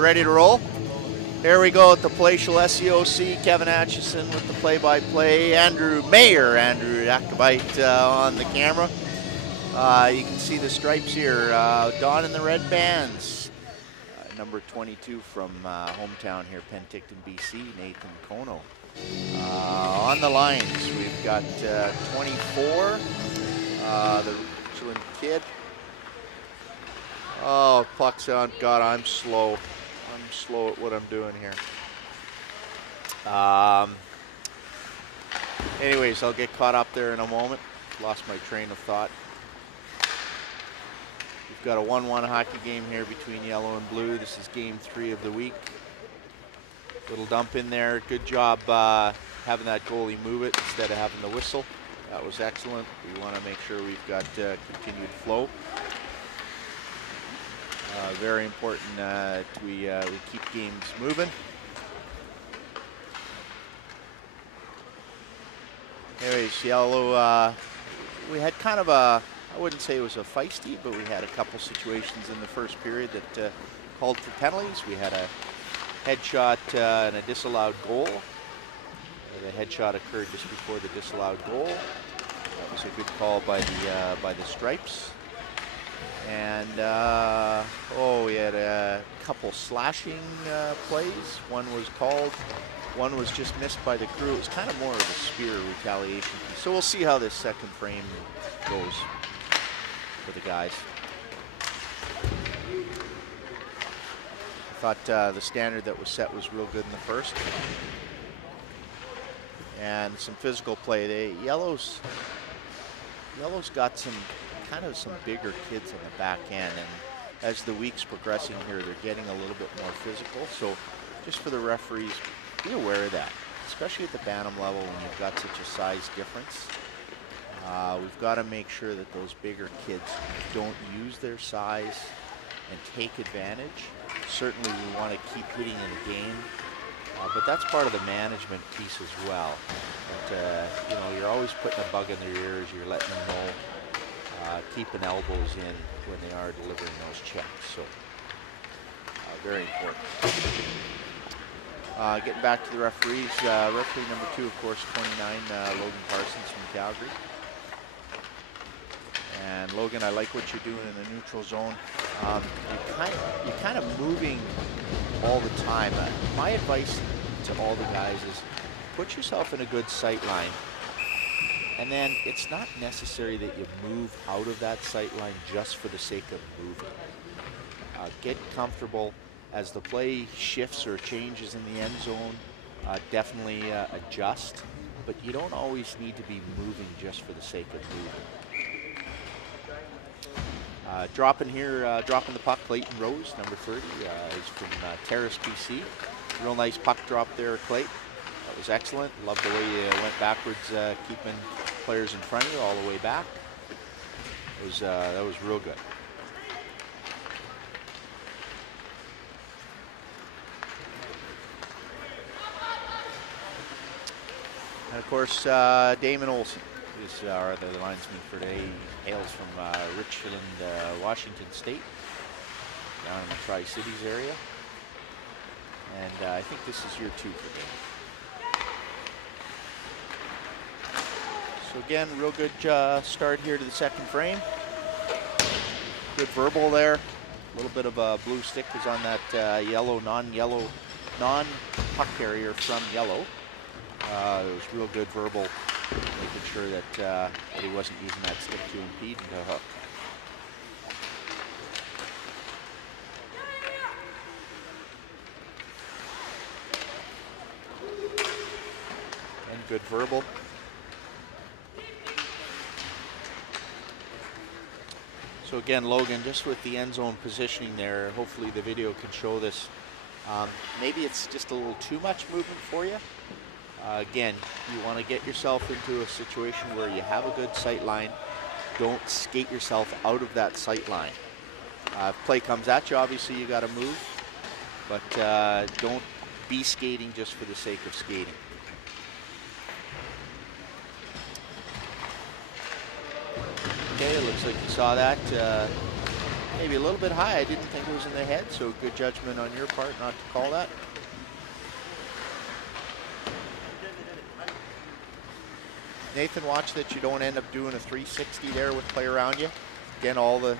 we're ready to roll. Here we go at the palatial SEOC. Kevin Atchison with the play-by-play. Andrew Jacobite on the camera. You can see the stripes here. Don in the red bands. Number 22 from hometown here, Penticton, BC, Nathan Kono. On the lines, we've got 24, the Richland kid. Oh, puck's on. God, I'm slow. I'm slow at what I'm doing here. Anyways, I'll get caught up there in a moment. Lost my train of thought. We've got a 1-1 hockey game here between yellow and blue. This is game 3 of the week. Little dump in there. Good job having that goalie move it instead of having the whistle. That was excellent. We want to make sure we've got continued flow. Very important we keep games moving. Anyways, yellow, we had kind of a, I wouldn't say it was a feisty, but we had a couple situations in the first period that called for penalties. We had a headshot and a disallowed goal. The headshot occurred just before the disallowed goal. That was a good call by the Stripes. And we had a couple slashing plays. One was called, one was just missed by the crew. It was kind of more of a spear retaliation. So we'll see how this second frame goes for the guys. I thought the standard that was set was real good in the first. And some physical play. The Yellow's got some bigger kids on the back end, and as the week's progressing here, they're getting a little bit more physical. So just for the referees, be aware of that, especially at the bantam level when you've got such a size difference. We've got to make sure that those bigger kids don't use their size and take advantage. Certainly we want to keep hitting in the game, but that's part of the management piece as well. But, you're always putting a bug in their ears. You're letting them know, keeping elbows in when they are delivering those checks. So very important. Getting back to the referees. Referee number 2, of course, 29, Logan Parsons from Calgary. And Logan, I like what you're doing in the neutral zone. You're kind of moving all the time. My advice to all the guys is put yourself in a good sight line, and then it's not necessary that you move out of that sight line just for the sake of moving. Get comfortable as the play shifts or changes in the end zone. Definitely adjust, but you don't always need to be moving just for the sake of moving. Dropping the puck, Clayton Rose, number 30. He's from Terrace, BC. Real nice puck drop there, Clayton. That was excellent. Love the way you went backwards, keeping players in front of you all the way back. That was real good. And of course, Damon Olsen is the linesman for today. He hails from Richland, Washington State, down in the Tri-Cities area. And I think this is year 2 for Damon. So again, real good start here to the second frame. Good verbal there. A little bit of a blue stick was on that non-puck carrier from yellow. It was real good verbal, making sure that he wasn't using that stick to impede and to hook. And good verbal. So again, Logan, just with the end zone positioning there, hopefully the video can show this. Maybe it's just a little too much movement for you. Again, you want to get yourself into a situation where you have a good sight line. Don't skate yourself out of that sight line. If play comes at you, obviously you got to move, but don't be skating just for the sake of skating. Okay, it looks like you saw that. maybe a little bit high. I didn't think it was in the head, so good judgment on your part not to call that. Nathan, watch that you don't end up doing a 360 there with play around you. Again, oh,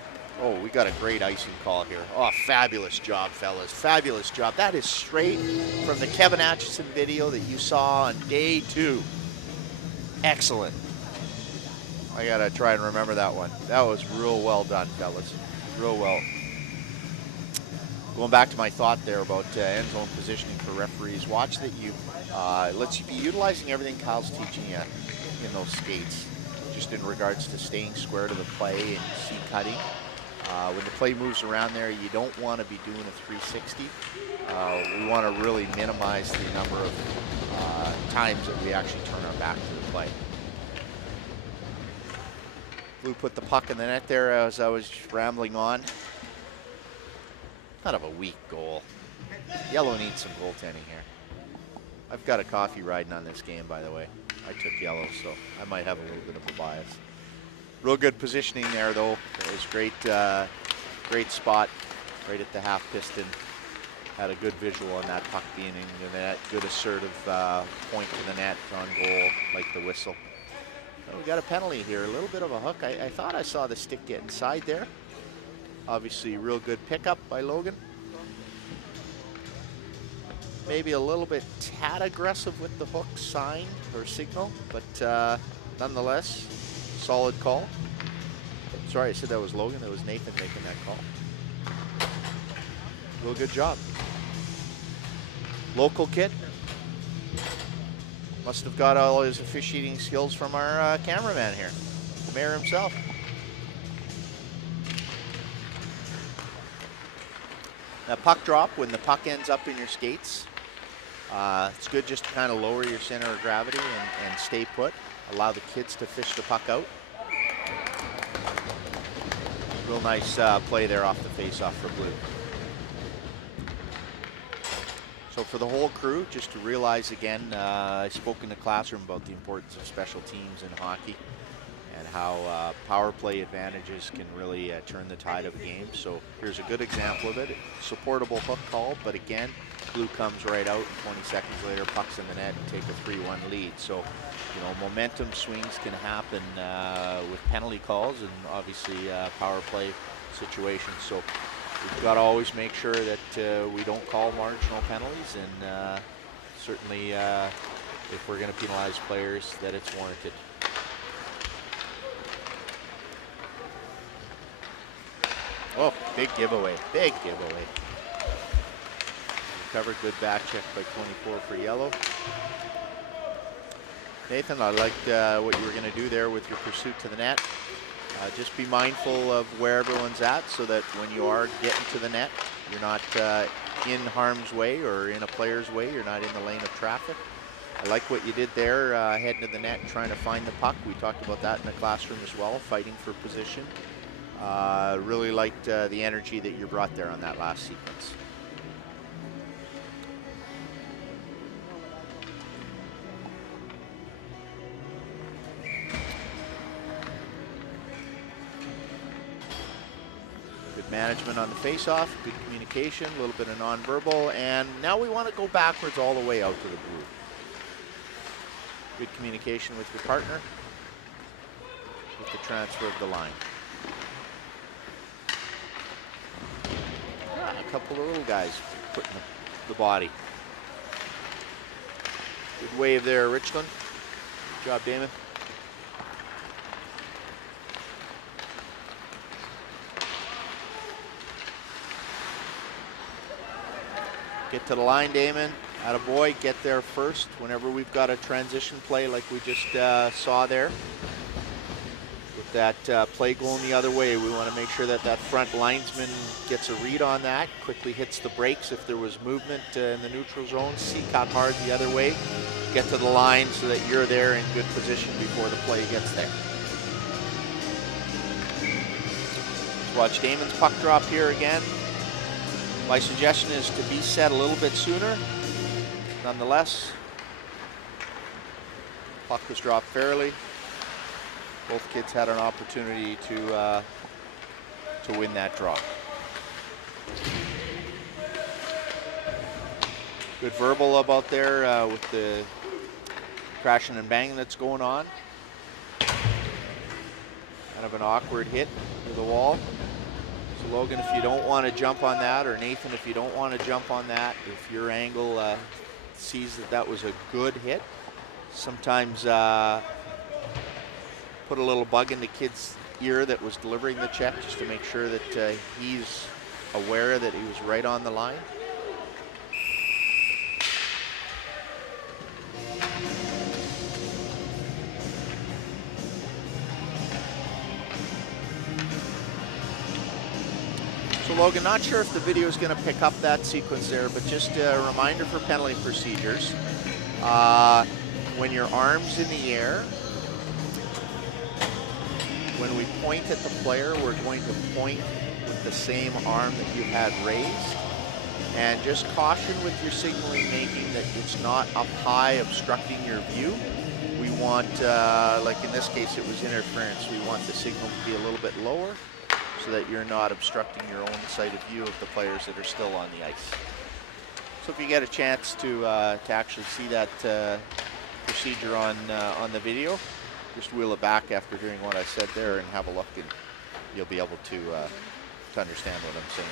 we got a great icing call here. Oh, fabulous job, fellas. Fabulous job. That is straight from the Kevin Atchison video that you saw on day 2. Excellent. I got to try and remember that one. That was real well done, fellas. Real well. Going back to my thought there about end zone positioning for referees, watch that you, let's be utilizing everything Kyle's teaching you in those skates, just in regards to staying square to the play and seam cutting. When the play moves around there, you don't want to be doing a 360. We want to really minimize the number of times that we actually turn our back to the play. Blue put the puck in the net there as I was rambling on. Kind of a weak goal. Yellow needs some goaltending here. I've got a coffee riding on this game, by the way. I took yellow, so I might have a little bit of a bias. Real good positioning there, though. It was great, great spot right at the half piston. Had a good visual on that puck being in the net. Good assertive point to the net on goal, like the whistle. So we got a penalty here, a little bit of a hook. I thought I saw the stick get inside there. Obviously, real good pickup by Logan. Maybe a little bit tad aggressive with the hook sign or signal, but nonetheless, solid call. Sorry, I said that was Logan. That was Nathan making that call. Real good job. Local kid. Must have got all his officiating skills from our cameraman here, the mayor himself. Now, puck drop, when the puck ends up in your skates, it's good just to kind of lower your center of gravity and stay put. Allow the kids to fish the puck out. Real nice play there off the face-off for Blue. So for the whole crew, just to realize again, I spoke in the classroom about the importance of special teams in hockey and how power play advantages can really turn the tide of a game. So here's a good example of it. Supportable hook call, but again, Blue comes right out, and 20 seconds later, puck's in the net and take a 3-1 lead. So, you know, momentum swings can happen with penalty calls and obviously power play situations. So we've got to always make sure that we don't call marginal penalties, and certainly if we're going to penalize players, that it's warranted. Oh, big giveaway, big giveaway. Recovered, good back check by 24 for yellow. Nathan, I liked what you were going to do there with your pursuit to the net. Just be mindful of where everyone's at so that when you are getting to the net, you're not in harm's way or in a player's way. You're not in the lane of traffic. I like what you did there, heading to the net and trying to find the puck. We talked about that in the classroom as well, fighting for position. Really liked the energy that you brought there on that last sequence. Good management on the face-off, good communication, a little bit of nonverbal, and now we want to go backwards all the way out to the blue. Good communication with your partner with the transfer of the line. A couple of little guys putting the body. Good wave there, Richland. Good job, Damon. Get to the line, Damon. Attaboy, get there first whenever we've got a transition play like we just saw there. With that play going the other way, we want to make sure that that front linesman gets a read on that, quickly hits the brakes if there was movement in the neutral zone, cut hard the other way, get to the line so that you're there in good position before the play gets there. Let's watch Damon's puck drop here again. My suggestion is to be set a little bit sooner. Nonetheless, puck was dropped fairly. Both kids had an opportunity to to win that draw. Good verbal about there with the crashing and banging that's going on. Kind of an awkward hit to the wall. So Logan, if you don't want to jump on that, or Nathan, if you don't want to jump on that, if your angle sees that that was a good hit, sometimes put a little bug in the kid's ear that was delivering the check just to make sure that he's aware that he was right on the line. So Logan, not sure if the video is going to pick up that sequence there, but just a reminder for penalty procedures. When your arm's in the air, when we point at the player, we're going to point with the same arm that you had raised. And just caution with your signaling making that it's not up high obstructing your view. We want, like in this case it was interference, we want the signal to be a little bit lower so that you're not obstructing your own sight of view of the players that are still on the ice. So if you get a chance to actually see that procedure on the video, just wheel it back after hearing what I said there and have a look, and you'll be able to understand what I'm saying.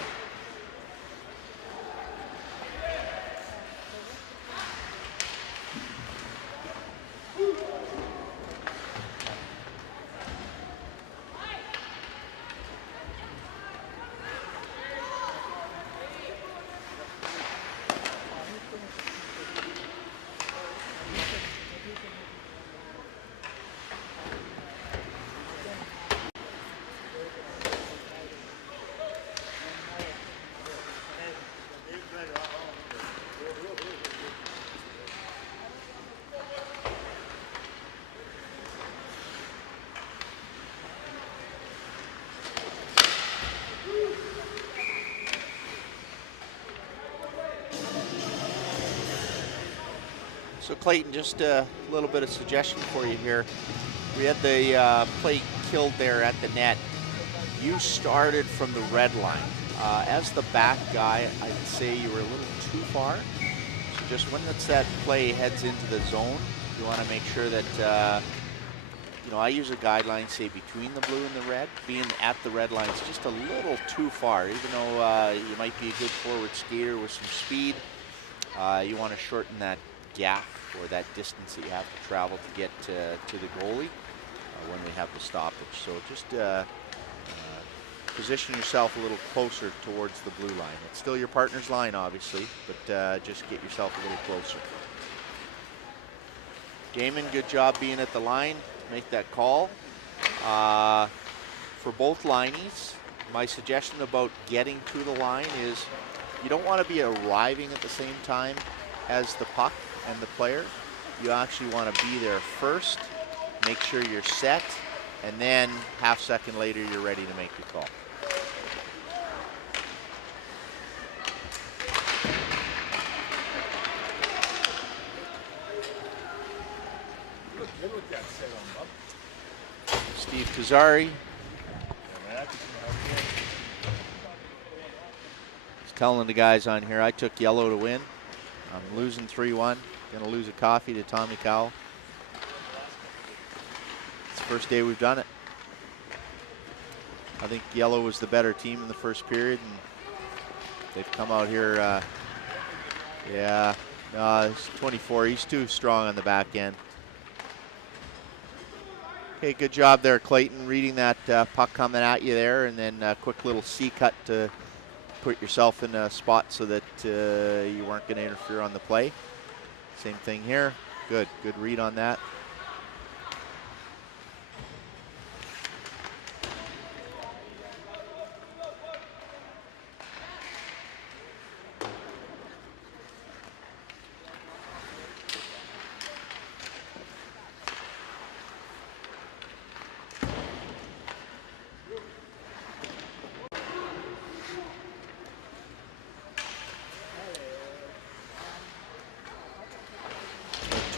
So Clayton, just a little bit of suggestion for you here. We had the play killed there at the net. You started from the red line. As the back guy, I'd say you were a little too far. So just when that play heads into the zone, you want to make sure that, you know, I use a guideline, say between the blue and the red. Being at the red line is just a little too far. Even though you might be a good forward skater with some speed, you want to shorten that gap or that distance that you have to travel to get to the goalie when we have the stoppage. So just position yourself a little closer towards the blue line. It's still your partner's line, obviously, but just get yourself a little closer. Damon, good job being at the line. Make that call. For both lineys, my suggestion about getting to the line is you don't want to be arriving at the same time as the puck and the player. You actually want to be there first, make sure you're set, and then half second later you're ready to make your call. Steve Kozari. He's telling the guys on here, I took yellow to win. I'm losing 3-1. Gonna lose a coffee to Tommy Cowell. It's the first day we've done it. I think yellow was the better team in the first period, and they've come out here. Yeah, no, it's 24. He's too strong on the back end. Okay, good job there, Clayton, reading that puck coming at you there, and then a quick little C cut to put yourself in a spot so that you weren't going to interfere on the play. Same thing here. Good read on that.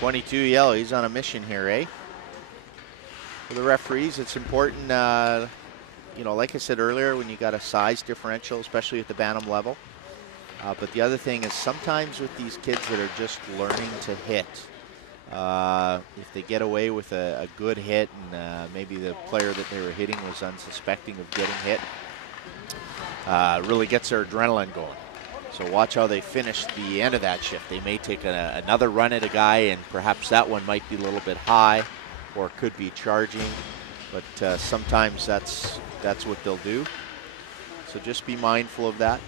.22 yellow. He's on a mission here, eh? For the referees, it's important, you know, like I said earlier, when you got a size differential, especially at the bantam level. But the other thing is sometimes with these kids that are just learning to hit, if they get away with a good hit and maybe the player that they were hitting was unsuspecting of getting hit, really gets their adrenaline going. So watch how they finish the end of that shift. They may take another run at a guy, and perhaps that one might be a little bit high or could be charging. But sometimes that's what they'll do. So just be mindful of that.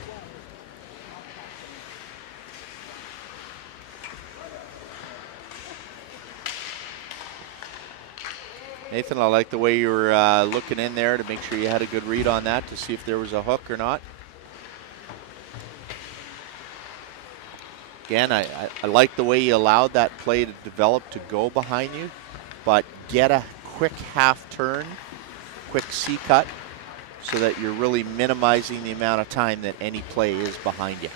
Nathan, I like the way you were looking in there to make sure you had a good read on that to see if there was a hook or not. Again, I like the way you allowed that play to develop to go behind you, but get a quick half turn, quick C cut, so that you're really minimizing the amount of time that any play is behind you.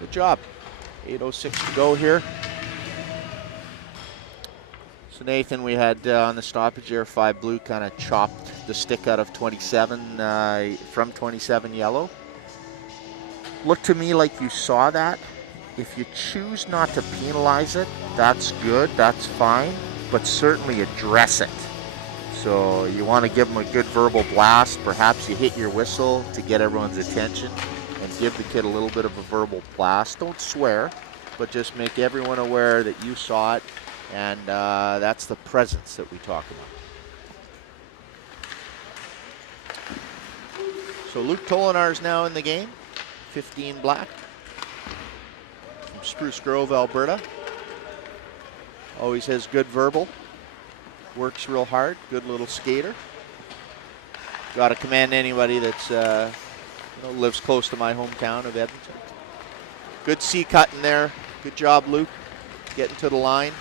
Good job. 8:06 to go here. So Nathan, we had on the stoppage there, 5 blue kind of chopped the stick out of 27 from 27 yellow. Looked to me like you saw that. If you choose not to penalize it, that's good, that's fine, but certainly address it. So you want to give them a good verbal blast. Perhaps you hit your whistle to get everyone's attention and give the kid a little bit of a verbal blast. Don't swear, but just make everyone aware that you saw it, and that's the presence that we talk about. So Luke Tolinar is now in the game, 15 black, from Spruce Grove, Alberta. Always has good verbal, works real hard, good little skater. Got to commend anybody that's lives close to my hometown of Edmonton. Good C cut in there. Good job, Luke, getting to the line.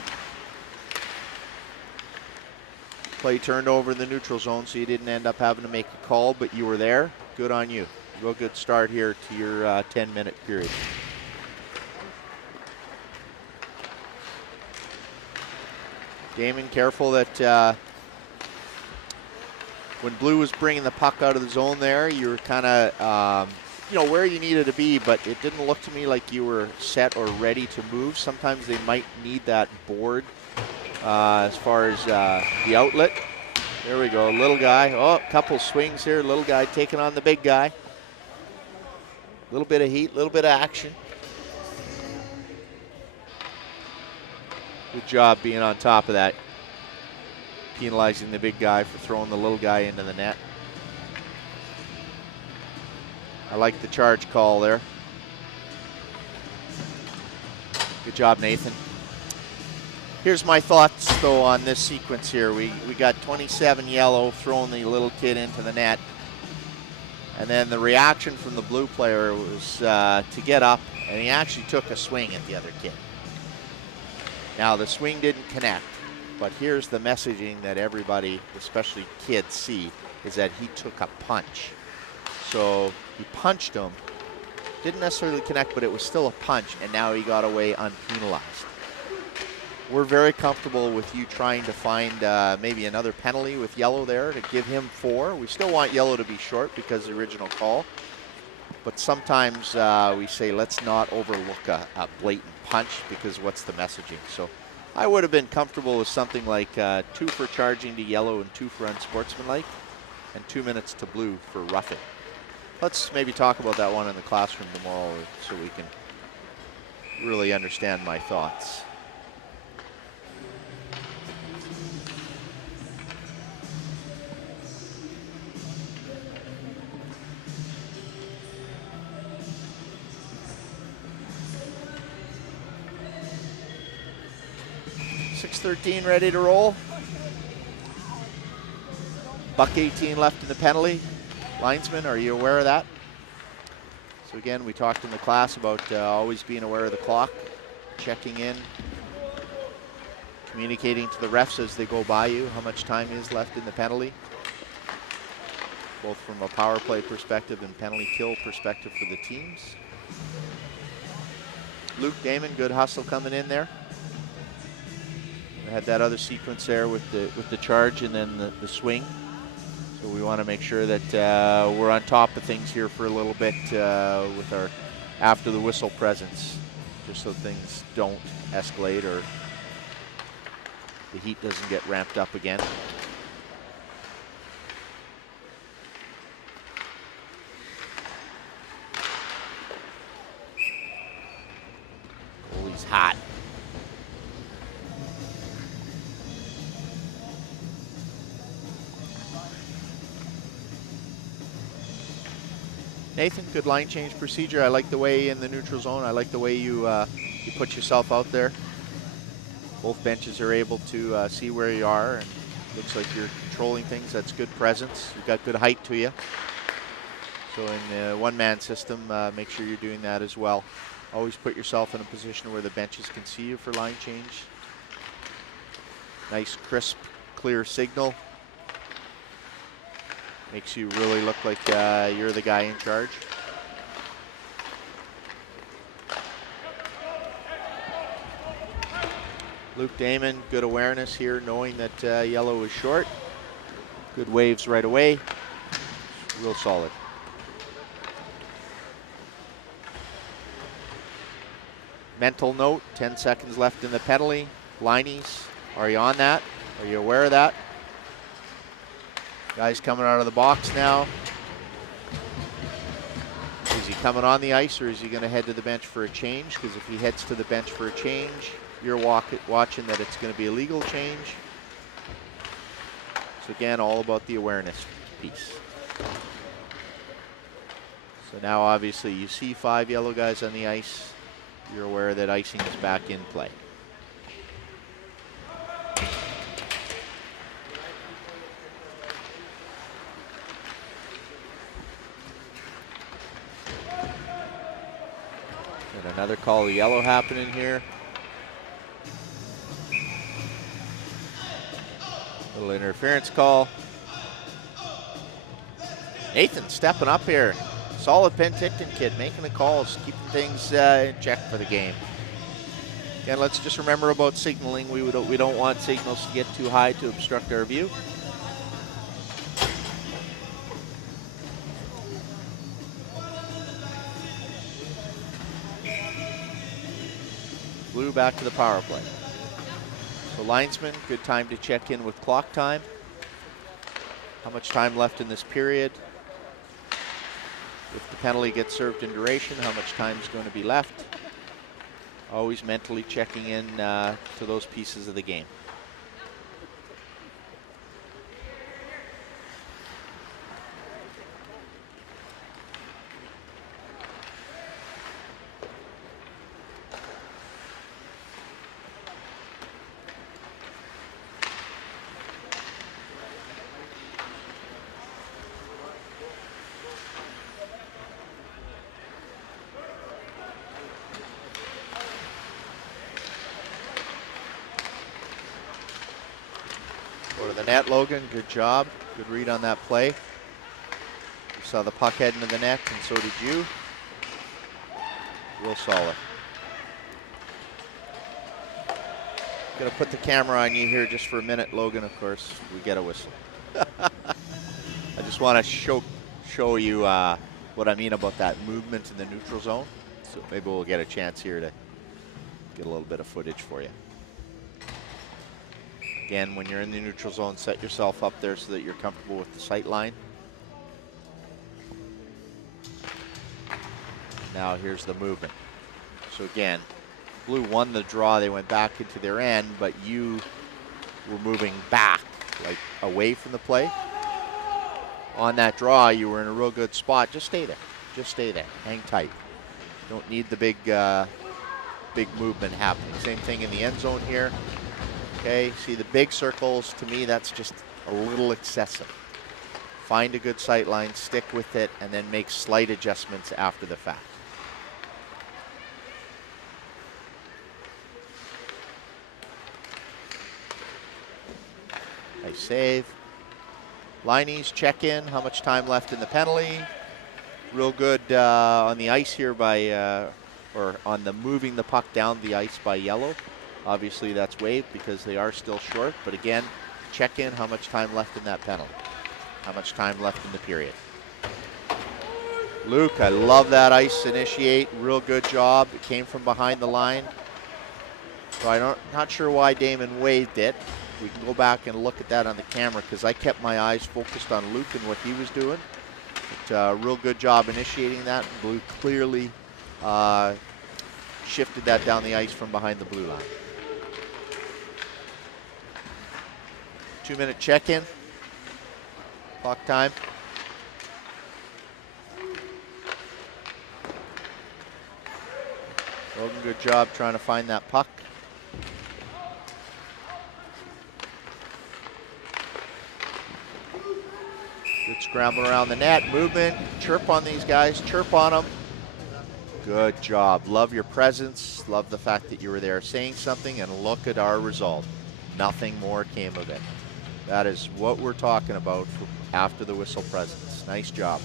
Play turned over in the neutral zone, so you didn't end up having to make a call, but you were there. Good on you. Real good start here to your 10-minute period. Damon, careful that when Blue was bringing the puck out of the zone there, you were kind of, where you needed to be, but it didn't look to me like you were set or ready to move. Sometimes they might need that board as far as the outlet. There we go, little guy. Oh, a couple swings here. Little guy taking on the big guy. A little bit of heat, a little bit of action. Good job being on top of that. Penalizing the big guy for throwing the little guy into the net. I like the charge call there. Good job, Nathan. Here's my thoughts, though, on this sequence here. We got 27 yellow throwing the little kid into the net. And then the reaction from the blue player was to get up, and he actually took a swing at the other kid. Now, the swing didn't connect, but here's the messaging that everybody, especially kids, see, is that he took a punch. So he punched him. Didn't necessarily connect, but it was still a punch, and now he got away unpenalized. We're very comfortable with you trying to find maybe another penalty with yellow there to give him 4. We still want yellow to be short because the original call. But sometimes we say let's not overlook a blatant punch because what's the messaging? So I would have been comfortable with something like 2 for charging to yellow and 2 for unsportsmanlike and 2 minutes to blue for roughing. Let's maybe talk about that one in the classroom tomorrow so we can really understand my thoughts. .13 ready to roll. $1.18 left in the penalty. Linesman, are you aware of that? So again, we talked in the class about always being aware of the clock, checking in, communicating to the refs as they go by you how much time is left in the penalty. both from a power play perspective and penalty kill perspective for the teams. Luke Damon, good hustle coming in there. We had that other sequence there with the charge and then the swing. So we want to make sure that we're on top of things here for a little bit with our after the whistle presence, just so things don't escalate or the heat doesn't get ramped up again. Goalie's hot. Nathan, good line change procedure. I like the way in the neutral zone. I like the way you put yourself out there. Both benches are able to see where you are, and looks like you're controlling things. That's good presence. You've got good height to you. So in the one-man system, make sure you're doing that as well. Always put yourself in a position where the benches can see you for line change. Nice, crisp, clear signal. Makes you really look like you're the guy in charge. Luke Damon, good awareness here, knowing that yellow is short. Good waves right away. Real solid. Mental note, 10 seconds left in the penalty. Liney's, are you on that? Are you aware of that? Guy's coming out of the box now. Is he coming on the ice, or is he going to head to the bench for a change? Because if he heads to the bench for a change, you're watching that it's going to be a legal change. So again, all about the awareness piece. So now obviously you see 5 yellow guys on the ice. You're aware that icing is back in play. And another call of yellow happening here. Little interference call. Nathan stepping up here. Solid Penticton kid, making the calls, keeping things in check for the game. Again, let's just remember about signaling. We don't want signals to get too high to obstruct our view. Blue back to the power play. So linesman, good time to check in with clock time. How much time left in this period? If the penalty gets served in duration, how much time is going to be left? Always mentally checking in to those pieces of the game. Go to the net, Logan. Good job. Good read on that play. You saw the puck head into the net, and so did you. Real solid. Gonna put the camera on you here just for a minute, Logan. Of course, we get a whistle. I just want to show you what I mean about that movement in the neutral zone. So maybe we'll get a chance here to get a little bit of footage for you. Again, when you're in the neutral zone, set yourself up there so that you're comfortable with the sight line. Now here's the movement. So again, Blue won the draw. They went back into their end, but you were moving back, like away from the play. On that draw, you were in a real good spot. Just stay there. Just stay there. Hang tight. Don't need the big movement happening. Same thing in the end zone here. Okay, see the big circles, to me that's just a little excessive. Find a good sight line, stick with it, and then make slight adjustments after the fact. Nice save. Liney's check in, how much time left in the penalty. Real good on the ice here by, or on the moving the puck down the ice by Yellow. Obviously that's waived because they are still short, but again, check in, how much time left in that penalty. How much time left in the period. Luke, I love that ice initiate, real good job. It came from behind the line. So I'm not sure why Damon waved it. We can go back and look at that on the camera because I kept my eyes focused on Luke and what he was doing. But, real good job initiating that. Blue clearly shifted that down the ice from behind the blue line. 2-minute check-in. Clock time. Logan, good job trying to find that puck. Good scramble around the net, movement, chirp on these guys, chirp on them. Good job. Love your presence. Love the fact that you were there saying something, and look at our result. Nothing more came of it. That is what we're talking about for after the whistle presence. Nice job.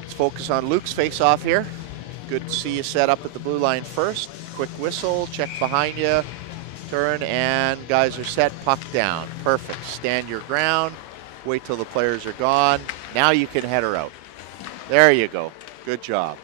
Let's focus on Luke's face-off here. Good to see you set up at the blue line first. Quick whistle, check behind you, turn, and guys are set, puck down. Perfect. Stand your ground. Wait till the players are gone. Now you can head her out. There you go. Good job.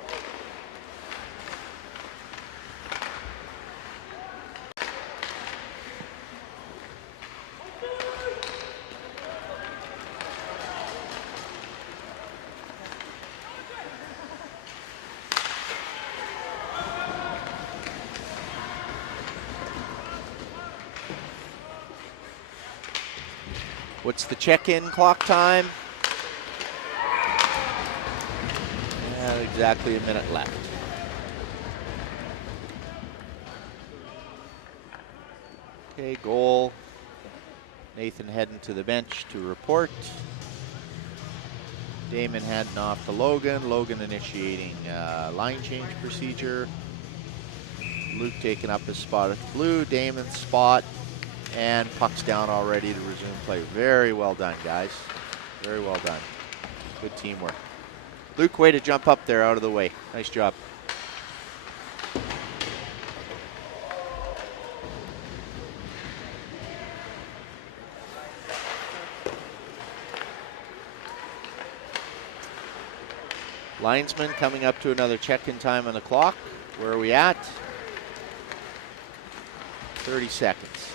What's the check-in clock time? Exactly a minute left. Okay, goal. Nathan heading to the bench to report. Damon heading off to Logan. Logan initiating line change procedure. Luke taking up his spot at the blue. Damon's spot. And puck's down already to resume play. Very well done, guys. Very well done. Good teamwork. Luke, way to jump up there out of the way. Nice job. Linesman coming up to another check-in time on the clock. Where are we at? 30 seconds.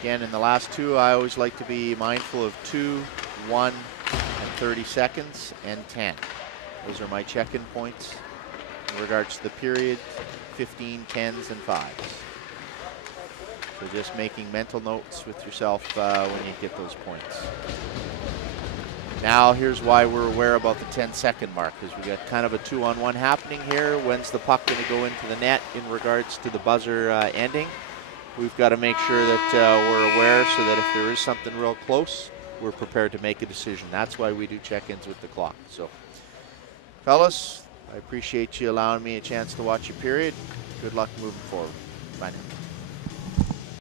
Again, in the last two, I always like to be mindful of 2, 1, and 30 seconds, and 10. Those are my check-in points in regards to the period, 15, 10s, and 5s. So just making mental notes with yourself when you get those points. Now here's why we're aware about the 10-second mark, because we got kind of a 2-on-1 happening here. When's the puck going to go into the net in regards to the buzzer ending? We've got to make sure that we're aware so that if there is something real close, we're prepared to make a decision. That's why we do check-ins with the clock. So, fellas, I appreciate you allowing me a chance to watch your period. Good luck moving forward. Bye now.